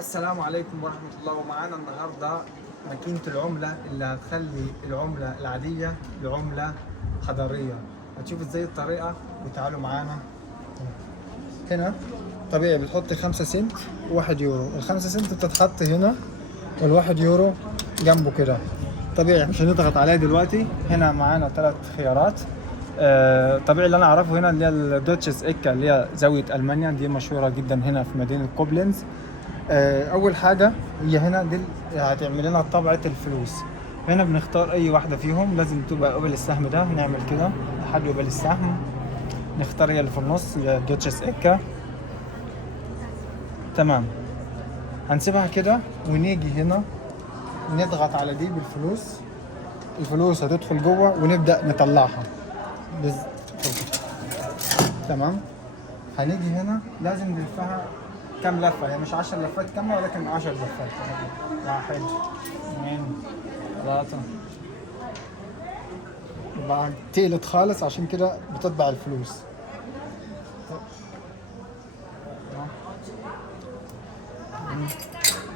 السلام عليكم ورحمة الله. ومعانا النهاردة ماكينة العملة اللي هتخلي العملة العادية لعملة حضارية. هتشوف ازاي الطريقة وتعالوا معانا. هنا طبيعي بتحط 5 سنت و1 يورو. ال5 سنت بتتحط هنا وال1 يورو جنبه كده. طبيعي مش هنضغط عليها دلوقتي. هنا معانا 3 خيارات. طبيعي اللي انا اعرفه هنا اللي هي الدوتشس إيكا اللي هي زاوية ألمانيا، دي مشهورة جدا هنا في مدينة كوبلينز. اول حاجه هي هنا دي هتعمل لنا طبعه الفلوس. هنا بنختار اي واحده فيهم، لازم تبقى قبل السهم ده. نعمل كده لحد قبل السهم، نختار هي اللي في النص هي دوتشس إيكا. تمام، هنسيبها كده ونيجي هنا نضغط على دي بالفلوس. الفلوس هتدخل جوه ونبدا نطلعها تمام. هنيجي هنا لازم نلفها كام لفة، هي مش 10 لفات كاملة ولكن 10 لفات. 1 2 3. بعد تقلت خالص عشان كده بتطبع الفلوس.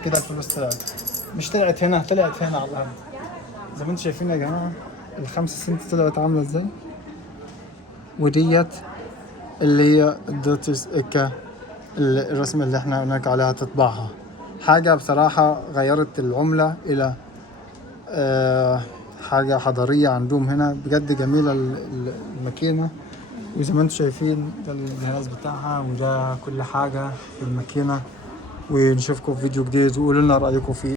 كده الفلوس طلعت، مش طلعت هنا، طلعت هنا على الأرض زي ما انتم شايفين يا جماعة. ال5 سنت طلعت عاملة ازاي. وديت اللي هي الدوتشس إيكا، الرسمة اللي احنا هناك عليها تطبعها. حاجة بصراحة غيرت العملة إلى حاجة حضارية عندهم هنا، بجد جميلة الماكينة. وزي ما انتم شايفين ده الجهاز بتاعها وده كل حاجة في الماكينة. ونشوفكم في فيديو جديد وقولوا لنا رأيكم فيه.